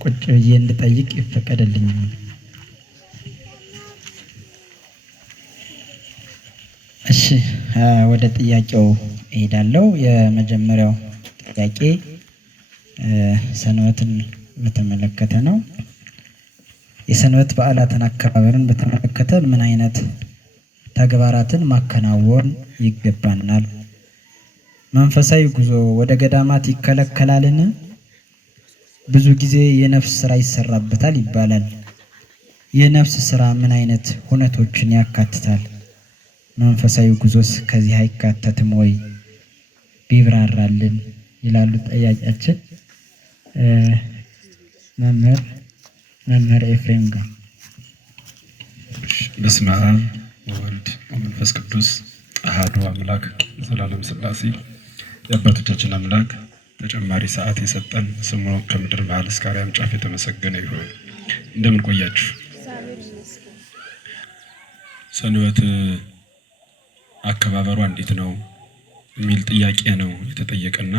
ቁጭ ብዬ እንድጠይቅ ይፈቀደልኝ? እሺ ወደ ጥያቄው እሄዳለሁ። የመጀመሪያው ጥያቄ ሰንበትን በተመለከተ ነው። የሰንበት በዓላትን አከባበርን በተመለከተ ምን አይነት ተግባራትን ማከናወን ይገባናል? መንፈሳዊ ጉዞ ወደ ገዳማት ይከለከላልን? ብዙ ጊዜ የነፍስ ስራ ይሰራበታል ይባላል። የነፍስ ስራ ምን አይነት ሁነቶችን ያካትታል? መንፈሳዊ ጉዞስ ከዚህ አይካተትም ወይ? ቢብራራልን ይላሉ ጠያቂያችን። መምህር ኤፍሬም ጋር። በስመ አብ ወወልድ ወመንፈስ ቅዱስ አሐዱ አምላክ ዘላለም ሥላሴ። የአባቶቻችን አምላክ ተጨማሪ ሰዓት የሰጠን ስሙ ከምድር መሃል እስከ አርያም ጫፍ የተመሰገነ ይሁን። እንደምን ቆያችሁ? ሰንበት አከባበሯ እንዴት ነው የሚል ጥያቄ ነው የተጠየቀና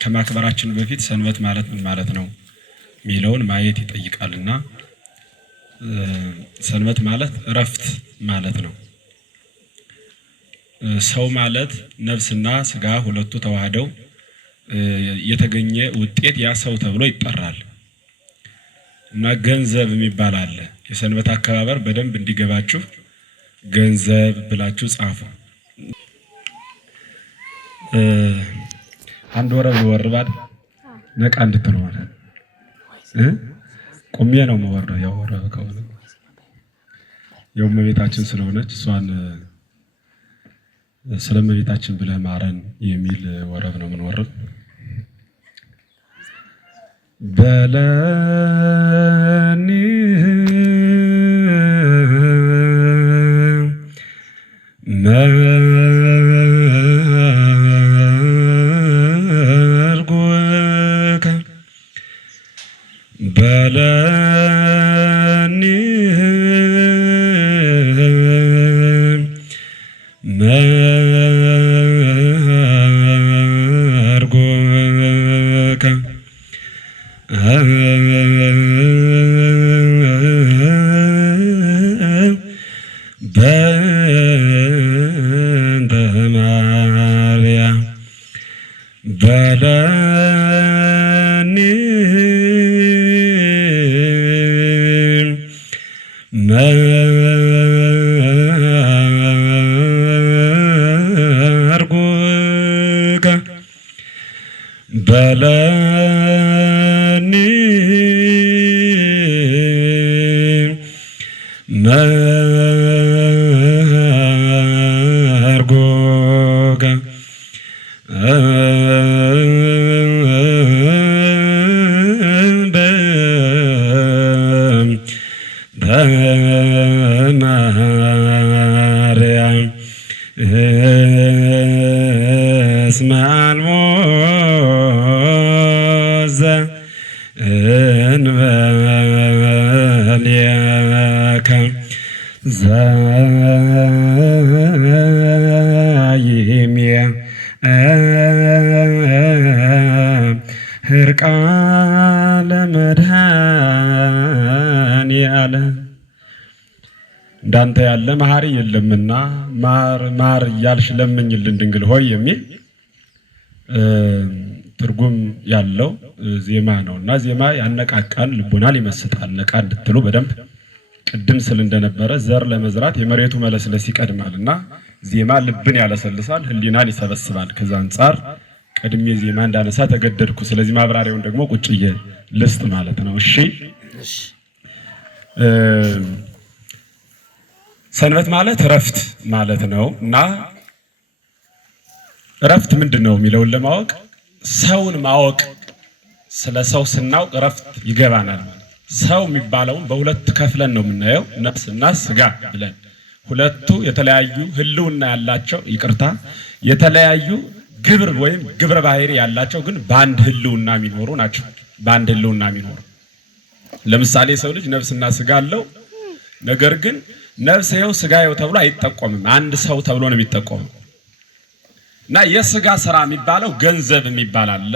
ከማክበራችን በፊት ሰንበት ማለት ምን ማለት ነው ሚለውን ማየት ይጠይቃልና ሰንበት ማለት እረፍት ማለት ነው። ሰው ማለት ነፍስና ስጋ ሁለቱ ተዋህደው የተገኘ ውጤት ያ ሰው ተብሎ ይጠራል። እና ገንዘብ የሚባል አለ። የሰንበት አከባበር በደንብ እንዲገባችሁ ገንዘብ ብላችሁ ጻፉ። አንድ ወረብ ወርባድ ነቃ እንድትሉ ማለት ቆሜ ነው መወረው። ያው ወረብ ከሆነ ያው እመቤታችን ስለሆነች እሷን ስለ እመቤታችን ብለህ ማረን የሚል ወረብ ነው የምንወርብ። በለኒ መርጎከ በለኒ መርጎከ በእንተ ማርያም በለኒ መርጎከ በለኒ መርጎከ በማርያም እስመ አልቦ ዘእንበሌከ ዘይሜ ህርቃለ መድኃኔዓለም እንዳንተ ያለ መሐሪ የለምና ማር ማር እያልሽ ለምኝልን ድንግል ሆይ የሚል ትርጉም ያለው ዜማ ነውና ዜማ ያነቃቃል፣ ልቦናል ይመስጣል። ነቃ እንድትሉ በደንብ ቅድም ስል እንደነበረ ዘር ለመዝራት የመሬቱ መለስለስ ይቀድማልና ዜማ ልብን ያለሰልሳል፣ ህሊናን ይሰበስባል። ከዛ አንፃር ቀድሜ ዜማ እንዳነሳ ተገደድኩ። ስለዚህ ማብራሪያውን ደግሞ ቁጭዬ ልስጥ ማለት ነው። እሺ ሰንበት ማለት እረፍት ማለት ነው እና እረፍት ምንድነው የሚለውን ለማወቅ ሰውን ማወቅ፣ ስለ ሰው ስናውቅ እረፍት ይገባናል። ሰው የሚባለውን በሁለት ከፍለን ነው የምናየው፣ ነፍስና ስጋ ብለን። ሁለቱ የተለያዩ ህልውና ያላቸው የተለያዩ ግብር ወይም ግብረ ባህሪ ያላቸው ግን በአንድ ህልውና የሚኖሩ ናቸው። በአንድ ህልውና የሚኖሩ ለምሳሌ ሰው ልጅ ነፍስና ስጋ አለው። ነገር ግን ነፍስ ይኸው ስጋ ይኸው ተብሎ አይጠቆምም። አንድ ሰው ተብሎ ነው የሚጠቆመው። እና የስጋ ስራ የሚባለው ገንዘብ የሚባል አለ፣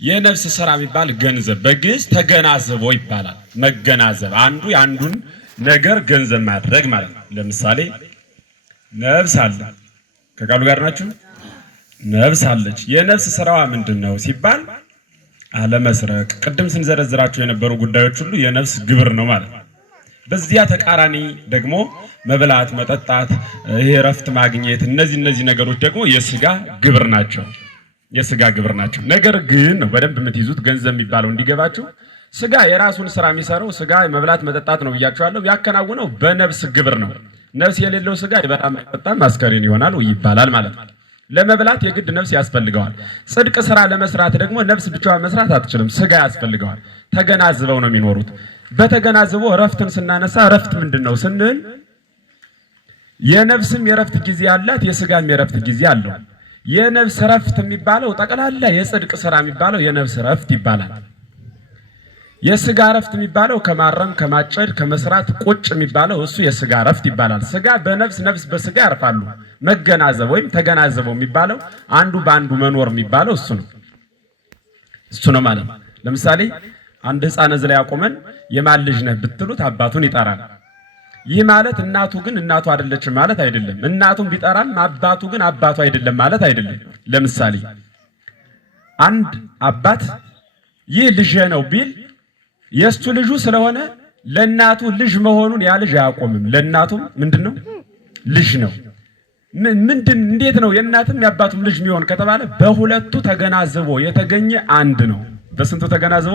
የነፍስ ስራ የሚባል ገንዘብ በግዕዝ ተገናዝቦ ይባላል። መገናዘብ አንዱ የአንዱን ነገር ገንዘብ ማድረግ ማለት ነው። ለምሳሌ ነፍስ አለ። ከቃሉ ጋር ናችሁ? ነፍስ አለች። የነፍስ ስራዋ ምንድነው ሲባል አለመስረቅ፣ ቅድም ስንዘረዝራቸው የነበሩ ጉዳዮች ሁሉ የነፍስ ግብር ነው ማለት ነው። በዚያ ተቃራኒ ደግሞ መብላት፣ መጠጣት፣ ይሄ እረፍት ማግኘት፣ እነዚህ ነገሮች ደግሞ የስጋ ግብር ናቸው። የስጋ ግብር ናቸው። ነገር ግን ነው በደንብ የምትይዙት ገንዘብ የሚባለው እንዲገባችሁ፣ ስጋ የራሱን ስራ የሚሰራው ስጋ መብላት መጠጣት ነው ብያችኋለሁ። ያከናውነው በነፍስ ግብር ነው። ነፍስ የሌለው ስጋ ይበላም አይጠጣም አስከሬን ይሆናል ይባላል ማለት ነው። ለመብላት የግድ ነፍስ ያስፈልገዋል። ጽድቅ ስራ ለመስራት ደግሞ ነፍስ ብቻዋን መስራት አትችልም፣ ስጋ ያስፈልገዋል። ተገናዝበው ነው የሚኖሩት። በተገናዝቦ እረፍትን ስናነሳ እረፍት ምንድነው ስንል የነፍስም የእረፍት ጊዜ አላት፣ የስጋም የእረፍት ጊዜ አለው። የነፍስ እረፍት የሚባለው ጠቅላላ የጽድቅ ስራ የሚባለው የነፍስ እረፍት ይባላል። የስጋ እረፍት የሚባለው ከማረም ከማጨድ ከመስራት ቁጭ የሚባለው እሱ የስጋ እረፍት ይባላል። ስጋ በነፍስ ነፍስ በስጋ ያርፋሉ። መገናዘብ ወይም ተገናዘበው የሚባለው አንዱ በአንዱ መኖር የሚባለው እሱ ነው ማለት ነው። ለምሳሌ አንድ ሕፃን እዚህ ላይ ያቆመን የማን ልጅ ነህ ብትሉት አባቱን ይጠራል። ይህ ማለት እናቱ ግን እናቱ አይደለችም ማለት አይደለም። እናቱን ቢጠራም አባቱ ግን አባቱ አይደለም ማለት አይደለም። ለምሳሌ አንድ አባት ይህ ልጅ ነው ቢል የእሱ ልጁ ስለሆነ ለእናቱ ልጅ መሆኑን ያ ልጅ አያቆምም። ለእናቱም ምንድነው ልጅ ነው። እንዴት ነው የእናትም የአባቱም ልጅ የሚሆን ከተባለ በሁለቱ ተገናዝቦ የተገኘ አንድ ነው። በስንቱ ተገናዝቦ?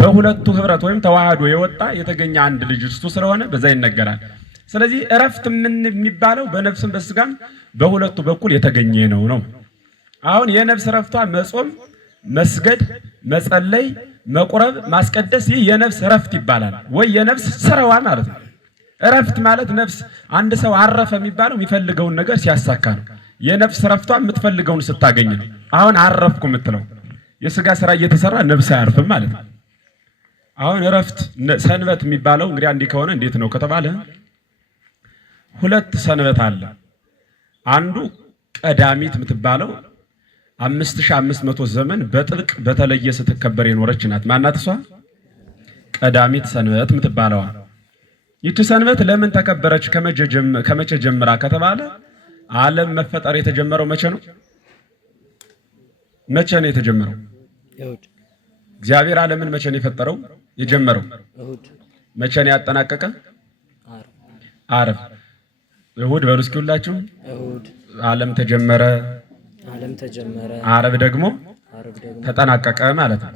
በሁለቱ ህብረት ወይም ተዋህዶ የወጣ የተገኘ አንድ ልጅ እሱ ስለሆነ በዛ ይነገራል። ስለዚህ እረፍት የሚባለው በነፍስም በስጋም በሁለቱ በኩል የተገኘ ነው። አሁን የነፍስ እረፍቷ መጾም፣ መስገድ፣ መጸለይ፣ መቁረብ፣ ማስቀደስ ይህ የነፍስ እረፍት ይባላል። ወይ የነፍስ ስራዋ ማለት ነው። እረፍት ማለት ነፍስ አንድ ሰው አረፈ የሚባለው የሚፈልገውን ነገር ሲያሳካ ነው። የነፍስ እረፍቷ የምትፈልገውን ስታገኝ ነው። አሁን አረፍኩ የምትለው የስጋ ስራ እየተሰራ ነፍስ አያርፍም ማለት ነው። አሁን እረፍት ሰንበት የሚባለው እንግዲህ እንዲህ ከሆነ እንዴት ነው ከተባለ ሁለት ሰንበት አለ። አንዱ ቀዳሚት የምትባለው 5500 ዘመን በጥብቅ በተለየ ስትከበር የኖረች ናት። ማናት እሷ? ቀዳሚት ሰንበት የምትባለዋ። ይቺ ሰንበት ለምን ተከበረች? ከመቼ ጀምራ ከተባለ ዓለም መፈጠር የተጀመረው መቼ ነው? መቼ ነው የተጀመረው? እግዚአብሔር ዓለምን መቼ ነው የፈጠረው? የጀመረው መቼ ነው ያጠናቀቀ? ዓርብ። እሁድ በሉ እስኪ ሁላችሁ። ዓለም ተጀመረ፣ ዓርብ ደግሞ ተጠናቀቀ ማለት ነው።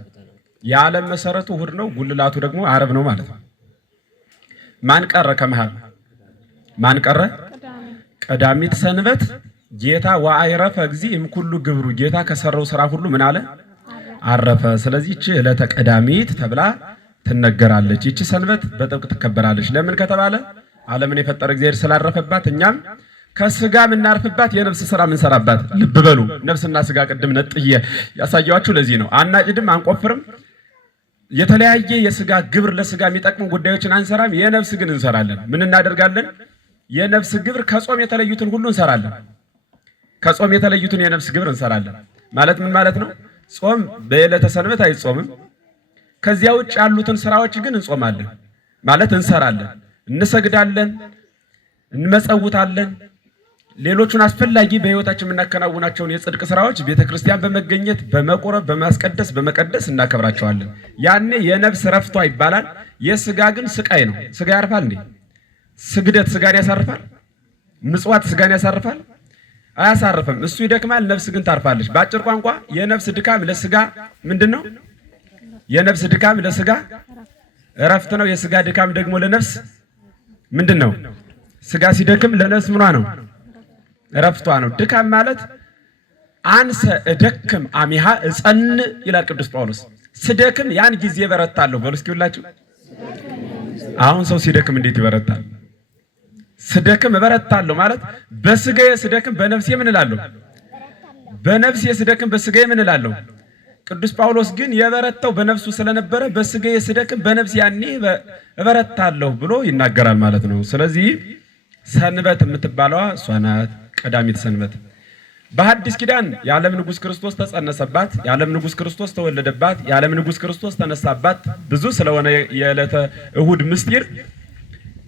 የዓለም መሰረቱ እሁድ ነው፣ ጉልላቱ ደግሞ ዓርብ ነው ማለት ነው። ማን ቀረ ከመሃል? ማን ቀረ? ቀዳሚት ሰንበት ጌታ ወአይረፈ እግዚእ እምኩሉ ግብሩ፣ ጌታ ከሰራው ስራ ሁሉ ምን አለ? አረፈ። ስለዚህ እቺ ዕለተ ቀዳሚት ተብላ ትነገራለች። ይቺ ሰንበት በጥብቅ ትከበራለች። ለምን ከተባለ ዓለምን የፈጠረ እግዚአብሔር ስላረፈባት፣ እኛም ከስጋ የምናርፍባት የነፍስ ስራ የምንሰራባት። ልብ በሉ፣ ነፍስና ስጋ ቅድም ነጥዬ ያሳየዋችሁ ለዚህ ነው። አናጭድም፣ አንቆፍርም፣ የተለያየ የስጋ ግብር ለስጋ የሚጠቅሙ ጉዳዮችን አንሰራም። የነፍስ ግን እንሰራለን። ምን እናደርጋለን? የነፍስ ግብር ከጾም የተለዩትን ሁሉ እንሰራለን። ከጾም የተለዩትን የነፍስ ግብር እንሰራለን ማለት ምን ማለት ነው? ጾም በዕለተ ሰንበት አይጾምም። ከዚያ ውጭ ያሉትን ስራዎች ግን እንጾማለን ማለት እንሰራለን። እንሰግዳለን፣ እንመጸውታለን። ሌሎቹን አስፈላጊ በህይወታችን የምናከናውናቸውን የጽድቅ ስራዎች ቤተክርስቲያን በመገኘት በመቆረብ በማስቀደስ በመቀደስ እናከብራቸዋለን። ያኔ የነፍስ ረፍቷ ይባላል። የስጋ ግን ስቃይ ነው። ስጋ ያርፋል እንዴ? ስግደት ስጋን ያሳርፋል? ምጽዋት ስጋን ያሳርፋል? አያሳርፍም። እሱ ይደክማል፣ ነፍስ ግን ታርፋለች። በአጭር ቋንቋ የነፍስ ድካም ለስጋ ምንድነው? የነፍስ ድካም ለስጋ እረፍት ነው። የስጋ ድካም ደግሞ ለነፍስ ምንድነው? ስጋ ሲደክም ለነፍስ ምኗ ነው? እረፍቷ ነው። ድካም ማለት አንሰ እደክም አሚሃ እጸን ይላል ቅዱስ ጳውሎስ። ስደክም ያን ጊዜ በረታለሁ በሉ እስኪ ሁላችሁ። አሁን ሰው ሲደክም እንዴት ይበረታል? ስደክም እበረታለሁ ማለት በስጋዬ ስደክም በነፍሴ ምን እላለሁ? በነፍሴ ስደክም በስጋዬ ምን እላለሁ? ቅዱስ ጳውሎስ ግን የበረታው በነፍሱ ስለነበረ በስጋዬ ስደክም በነፍሴ ያኔ እበረታለሁ ብሎ ይናገራል ማለት ነው። ስለዚህ ሰንበት የምትባለዋ እሷ ናት ቀዳሚት ሰንበት። በሐዲስ ኪዳን የዓለም ንጉሥ ክርስቶስ ተጸነሰባት፣ የዓለም ንጉሥ ክርስቶስ ተወለደባት፣ የዓለም ንጉሥ ክርስቶስ ተነሳባት ብዙ ስለሆነ የዕለተ እሁድ ምስጢር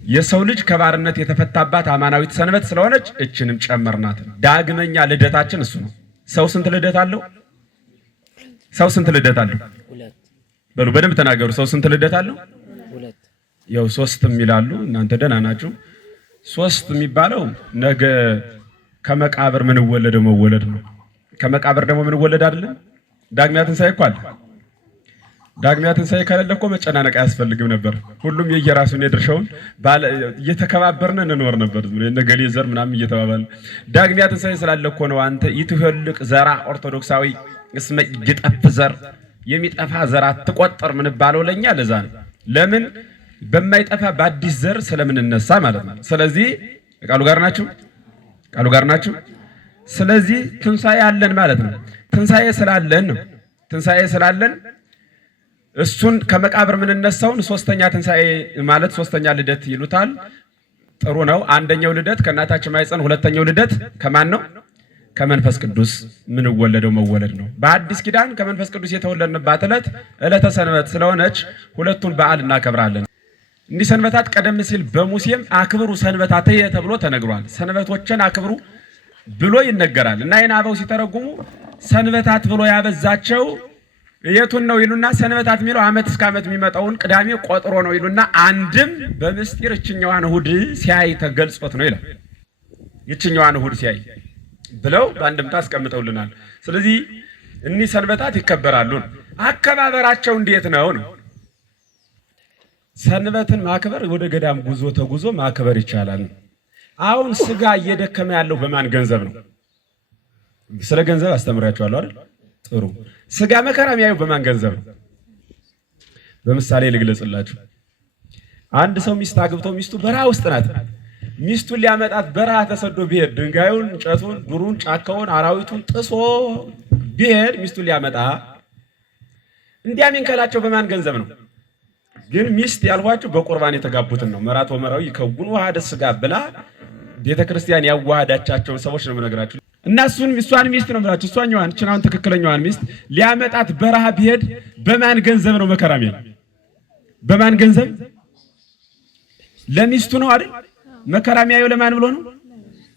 የሰው ልጅ ከባርነት የተፈታባት አማናዊት ሰንበት ስለሆነች እችንም ጨመርናት። ዳግመኛ ልደታችን እሱ ነው። ሰው ስንት ልደት አለው? ሰው ስንት ልደት አለው? በሉ በደንብ ተናገሩ። ሰው ስንት ልደት አለው? ያው ሶስትም ይላሉ። እናንተ ደህና ናችሁ። ሶስት የሚባለው ነገ ከመቃብር ምን ወለደ መወለድ ነው። ከመቃብር ደግሞ ምን ወለደ አይደለም? ዳግሚያ ትንሣኤ እኮ አለ። ዳግሚያ ትንሣኤ ከሌለ እኮ መጨናነቅ አያስፈልግም ነበር። ሁሉም የየራሱን የድርሻውን እየተከባበርን እንኖር ነበር። ነገሌ ዘር ምናምን እየተባባልን ዳግሚያ ትንሣኤ ስላለ እኮ ነው። አንተ ይትፈልቅ ዘራ ኦርቶዶክሳዊ እስመ ይጠፍ ዘር የሚጠፋ ዘር አትቆጠር ምን ባለው ለኛ ለዛ ነው። ለምን በማይጠፋ በአዲስ ዘር ስለምንነሳ ማለት ነው። ስለዚህ ቃሉ ጋር ናችሁ፣ ቃሉ ጋር ናችሁ። ስለዚህ ትንሣኤ አለን ማለት ነው። ትንሣኤ ስላለን ነው። ትንሣኤ ስላለን እሱን ከመቃብር የምንነሳውን ሶስተኛ ትንሣኤ ማለት ሶስተኛ ልደት ይሉታል። ጥሩ ነው። አንደኛው ልደት ከእናታችን ማኅፀን፣ ሁለተኛው ልደት ከማን ነው? ከመንፈስ ቅዱስ ምን ወለደው መወለድ ነው። በአዲስ ኪዳን ከመንፈስ ቅዱስ የተወለድንባት ዕለተ ሰንበት ስለሆነች ሁለቱን በዓል እናከብራለን። እንዲህ ሰንበታት ቀደም ሲል በሙሴም አክብሩ ሰንበታት ተብሎ ተነግሯል። ሰንበቶችን አክብሩ ብሎ ይነገራል እና ይህን አበው ሲተረጉሙ ሰንበታት ብሎ ያበዛቸው የቱን ነው ይሉና ሰንበታት የሚለው ዓመት እስከ ዓመት የሚመጣውን ቅዳሜ ቆጥሮ ነው ይሉና አንድም በምስጢር እችኛዋን እሑድ ሲያይ ተገልጾት ነው ይላል። እችኛዋን እሑድ ሲያይ ብለው በአንድምታ አስቀምጠውልናል። ስለዚህ እኒህ ሰንበታት ይከበራሉ። አከባበራቸው እንዴት ነው ነው? ሰንበትን ማክበር ወደ ገዳም ጉዞ ተጉዞ ማክበር ይቻላል። አሁን ስጋ እየደከመ ያለው በማን ገንዘብ ነው? ስለ ገንዘብ አስተምራችኋለሁ አይደል? ጥሩ። ስጋ መከራ የሚያየው በማን ገንዘብ ነው? በምሳሌ ልግለጽላችሁ። አንድ ሰው ሚስት አግብቶ ሚስቱ በረሃ ውስጥ ናት። ሚስቱን ሊያመጣት በረሃ ተሰዶ ቢሄድ ድንጋዩን፣ እንጨቱን፣ ዱሩን፣ ጫካውን፣ አራዊቱን ጥሶ ቢሄድ ሚስቱን ሊያመጣ እንዲያሚንከላቸው በማን ገንዘብ ነው? ግን ሚስት ያልኋችሁ በቁርባን የተጋቡትን ነው። መራት ወመራዊ ይከውን ዋሃደ ስጋ ብላ ቤተክርስቲያን ያዋሃዳቻቸውን ሰዎች ነው የምነግራችሁ። እና እሷን ሚስት ነው የምላችሁ። እሷኛዋን እችናውን ትክክለኛዋን ሚስት ሊያመጣት በረሃ ቢሄድ በማን ገንዘብ ነው መከራ የሚያየው? በማን ገንዘብ? ለሚስቱ ነው አይደል? መከራ የሚያየው ለማን ብሎ ነው?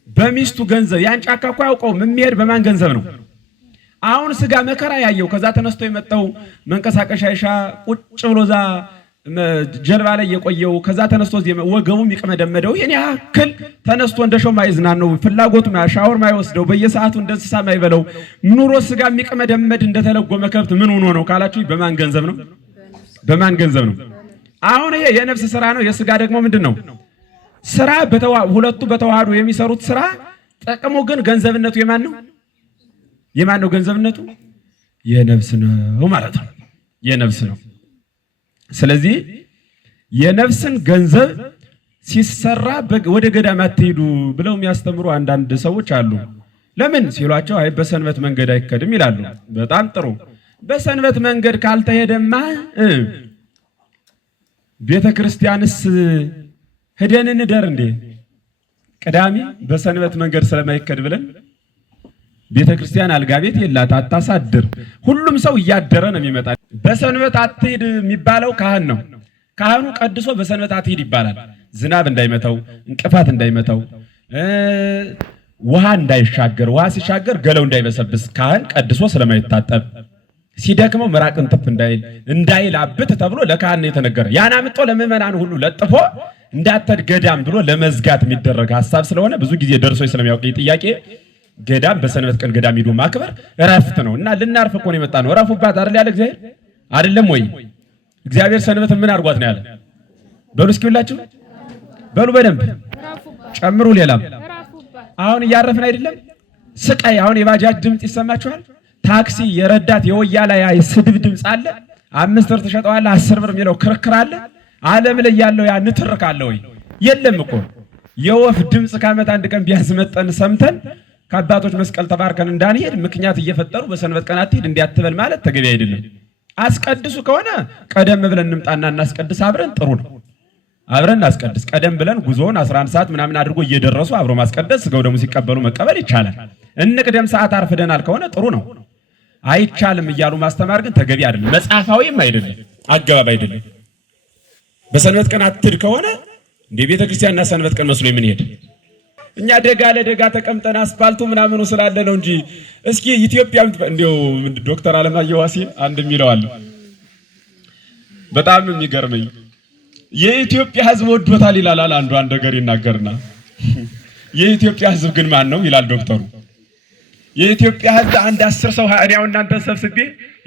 በሚስቱ ገንዘብ። ያን ጫካ እኮ ያውቀውም የሚሄድ በማን ገንዘብ ነው? አሁን ስጋ መከራ ያየው ከዛ ተነስቶ የመጣው መንቀሳቀሻ ይሻ ቁጭ ብሎ ዛ ጀልባ ላይ የቆየው ከዛ ተነስቶ ወገቡም ይቀመደመደው የኔ ያክል ተነስቶ እንደሾም ማይዝናነው ፍላጎቱ ሻወር ማይወስደው በየሰዓቱ እንደ እንስሳ ማይበለው ኑሮ ስጋ የሚቀመደመድ እንደተለጎመ ከብት ምን ሆኖ ነው ካላችሁ በማን ገንዘብ ነው? በማን ገንዘብ ነው? አሁን ይሄ የነፍስ ስራ ነው። የስጋ ደግሞ ምንድነው? ስራ ሁለቱ በተዋሃዱ የሚሰሩት ስራ ጥቅሙ ግን ገንዘብነቱ የማን ነው? የማን ነው ገንዘብነቱ? የነፍስ ነው ማለት ነው። የነፍስ ነው። ስለዚህ የነፍስን ገንዘብ ሲሰራ ወደ ገዳም አትሄዱ ብለው የሚያስተምሩ አንዳንድ ሰዎች አሉ። ለምን ሲሏቸው አይ በሰንበት መንገድ አይከድም ይላሉ። በጣም ጥሩ። በሰንበት መንገድ ካልተሄደማ ቤተክርስቲያንስ ሄደን እንደር እንዴ? ቅዳሜ በሰንበት መንገድ ስለማይከድ ብለን ቤተክርስቲያን አልጋ ቤት የላት አታሳድር። ሁሉም ሰው እያደረ ነው የሚመጣ። በሰንበት አትሄድ የሚባለው ካህን ነው። ካህኑ ቀድሶ በሰንበት አትሄድ ይባላል። ዝናብ እንዳይመታው፣ እንቅፋት እንዳይመታው፣ ውሃ እንዳይሻገር፣ ውሃ ሲሻገር ገለው እንዳይበሰብስ ካህን ቀድሶ ስለማይታጠብ ሲደክመው ምራቅን ጥፍ እንዳይላብት ተብሎ ለካህን ነው የተነገረ። ያን አምጦ ለምዕመናን ሁሉ ለጥፎ እንዳትሄድ ገዳም ብሎ ለመዝጋት የሚደረግ ሐሳብ ስለሆነ ብዙ ጊዜ ደርሶኝ ስለሚያውቅ ጥያቄ ገዳም በሰንበት ቀን ገዳም ሄዶ ማክበር እረፍት ነው እና ልናርፍ እኮ ነው የመጣ ነው። እረፉባት አይደል ያለ እግዚአብሔር አይደለም ወይ? እግዚአብሔር ሰንበት ምን አድርጓት ነው ያለ? በሉ እስኪ ሁላችሁ በሉ በደንብ ጨምሩ። ሌላም አሁን እያረፍን አይደለም? ስቃይ አሁን የባጃጅ ድምፅ ይሰማችኋል? ታክሲ የረዳት የወያላ ስድብ ድምፅ አለ። 5 ብር ተሸጠዋል 10 ብር የሚለው ክርክር አለ። ዓለም ላይ ያለው ያ ንትርክ አለ ወይ? የለም እኮ የወፍ ድምፅ ከዓመት አንድ ቀን ቢያንስ መጠን ሰምተን ከአባቶች መስቀል ተባርከን እንዳንሄድ ምክንያት እየፈጠሩ በሰንበት ቀን አትሄድ እንዲያትበል ማለት ተገቢ አይደለም። አስቀድሱ ከሆነ ቀደም ብለን እንምጣና እናስቀድስ አብረን። ጥሩ ነው፣ አብረን እናስቀድስ። ቀደም ብለን ጉዞውን 11 ሰዓት ምናምን አድርጎ እየደረሱ አብሮ ማስቀደስ ስጋው ደግሞ ሲቀበሉ መቀበል ይቻላል። እንቅደም ሰዓት አርፍደናል ከሆነ ጥሩ ነው። አይቻልም እያሉ ማስተማር ግን ተገቢ አይደለም፣ መጽሐፋዊም አይደለም፣ አገባብ አይደለም። በሰንበት ቀን አትድ ከሆነ እንደ ቤተ ክርስቲያንና ሰንበት ቀን መስሎ የምንሄድ እኛ ደጋ ለደጋ ተቀምጠን አስፋልቱ ምናምኑ ስላለ ነው እንጂ እስኪ ኢትዮጵያ እንደው ዶክተር አለማየሁ ዋሴን አንድ የሚለው አለ በጣም የሚገርመኝ የኢትዮጵያ ሕዝብ ወዶታል ይላል አንዱ አንድ ነገር ይናገርና የኢትዮጵያ ሕዝብ ግን ማን ነው ይላል ዶክተሩ። የኢትዮጵያ ሕዝብ አንድ 10 ሰው እኔው እናንተ ሰብስቤ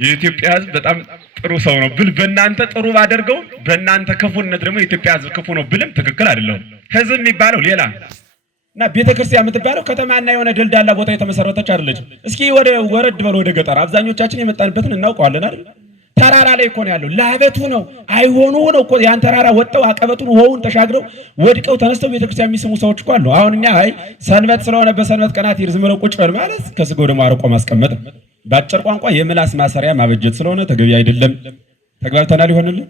የኢትዮጵያ ሕዝብ በጣም ጥሩ ሰው ነው ብል በእናንተ ጥሩ ባደርገው በእናንተ ክፉነት ደግሞ የኢትዮጵያ ሕዝብ ክፉ ነው ብልም ትክክል አይደለም። ሕዝብ የሚባለው ሌላ እና ቤተክርስቲያን የምትባለው ከተማና የሆነ ደልዳላ ቦታ የተመሰረተች አይደለች። እስኪ ወረድ በል ወደ ገጠር አብዛኞቻችን የመጣንበትን እናውቀዋለን አይደል? ተራራ ላይ እኮ ነው ያለው። ላበቱ ነው አይሆኑ ነው እኮ ያን ተራራ ወጣው አቀበቱን ውሃውን ተሻግረው ወድቀው ተነስተው ቤተክርስቲያን የሚስሙ ሰዎች እኮ አሉ። አሁን እኛ አይ ሰንበት ስለሆነ በሰንበት ቀናት ይርዝም ብለው ቁጭ በል ማለት ከስጋው ደግሞ አርቆ ማስቀመጥ ባጭር ቋንቋ የምላስ ማሰሪያ ማበጀት ስለሆነ ተገቢ አይደለም። ተግባብተናል ይሆንልን?